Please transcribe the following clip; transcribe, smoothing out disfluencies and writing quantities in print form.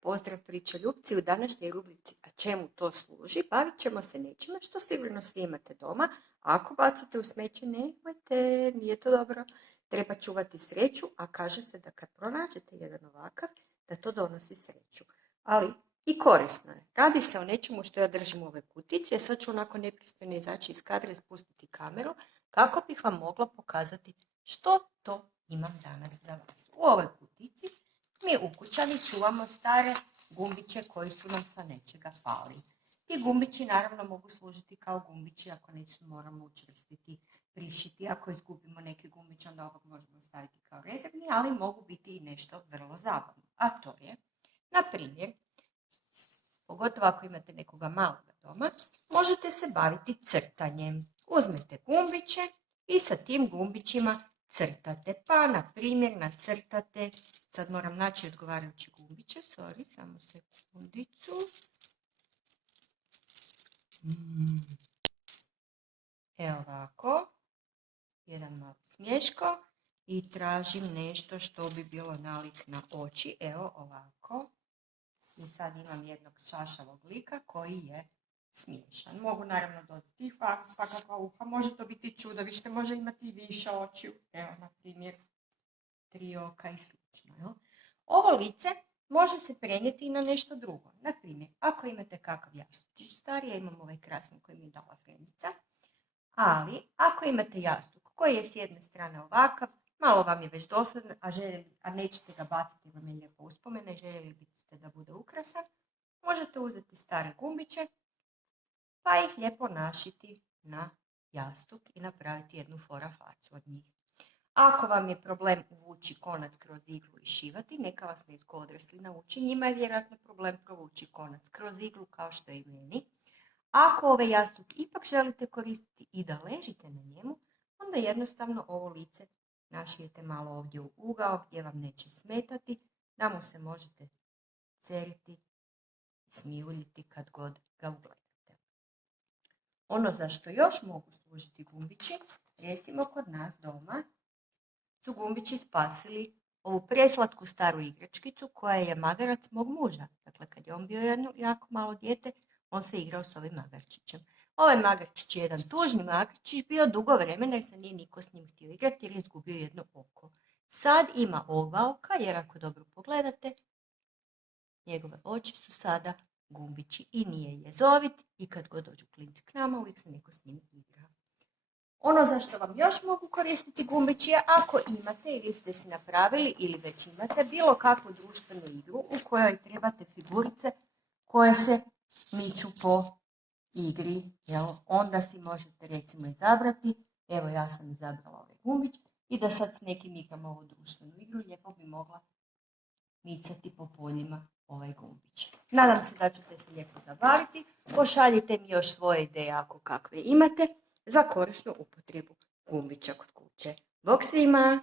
Pozdrav pričoljupci, u današnjoj rubrici A čemu to služi bavit ćemo se nečime što sigurno svi imate doma. Ako bacite u smeće, nemojte, nije to dobro. Treba čuvati sreću, a kaže se da kad pronađete jedan ovakav, da to donosi sreću. Ali i korisno je. Radi se o nečemu što ja držim u ove kutici, a sad ću onako nepristojno izaći iz kadra i spustiti kameru kako bih vam mogla pokazati što to imam danas za vas. U ovoj kutici mi ukućani čuvamo stare gumbiće koji su nam sa nečega pali. Ti gumbići naravno mogu služiti kao gumbići ako nešto moramo učvrstiti, prišiti. Ako izgubimo neki gumbić, onda ovog možemo staviti kao rezervni, ali mogu biti i nešto vrlo zabavno. A to je, na primjer, pogotovo ako imate nekoga maloga doma, možete se baviti crtanjem. Uzmete gumbiće i sa tim gumbićima crtate. Pa, na primjer, nacrtate, sad moram naći odgovarajuće gumbiće, samo sekundicu. Evo ovako, jedan malo smješko i tražim nešto što bi bilo nalik na oči, evo ovako. I sad imam jednog šašavog lika koji je smiješan. Mogu naravno dodati i svakakva uha, može to biti čudovište, može imati i više očiju, evo na primjer 3 oka i slično. Ovo lice može se prenijeti i na nešto drugo. Na primjer, ako imate kakav jastučić stari, ja imam ovaj krasni koji mi je dala Frenica, ali ako imate jastuk koji je s jedne strane ovakav, malo vam je već dosadan, a nećete ga baciti, vam je lijepo uspomena i željeli biste da bude ukrasan, možete uzeti stare gumbiće pa ih lijepo našiti na jastuk i napraviti jednu fora facu od njih. Ako vam je problem uvući konac kroz iglu i šivati, neka vas netko odrasli nauči, njima je vjerojatno problem provući konac kroz iglu kao što je i meni. Ako ovaj jastuk ipak želite koristiti i da ležite na njemu, onda jednostavno ovo lice našijete malo ovdje u ugao gdje vam neće smetati, da mu se možete ceriti, smijuljiti kad god ga ugledate. Ono za što još mogu služiti gumbići, recimo kod nas doma, su gumbići spasili ovu preslatku staru igračkicu koja je magarac mog muža. Dakle, kad je on bio jedno jako malo dijete, on se igrao s ovim magarčićem. Ovaj magarčić je jedan tužni magarčić, bio dugo vremena jer se nije niko s njim htio igrati jer je izgubio jedno oko. Sad ima 2 oka jer ako dobro pogledate, njegove oči su sada gumbići i nije jezovit i kad god dođu klinci k nama uvijek se neko s njim igra. Ono za što vam još mogu koristiti gumbići je ako imate ili ste si napravili ili već imate bilo kakvu društvenu igru u kojoj trebate figurice koje se miču po igri, onda si možete recimo izabrati, evo ja sam izabrala ovaj gumbić i da sad s nekim igram ovu društvenu igru, lijepo bi mogla micati po poljima ovaj gumbić. Nadam se da ćete se lijepo zabaviti, pošaljite mi još svoje ideje ako kakve imate za korisnu upotrebu gumbića kod kuće. Bog svima!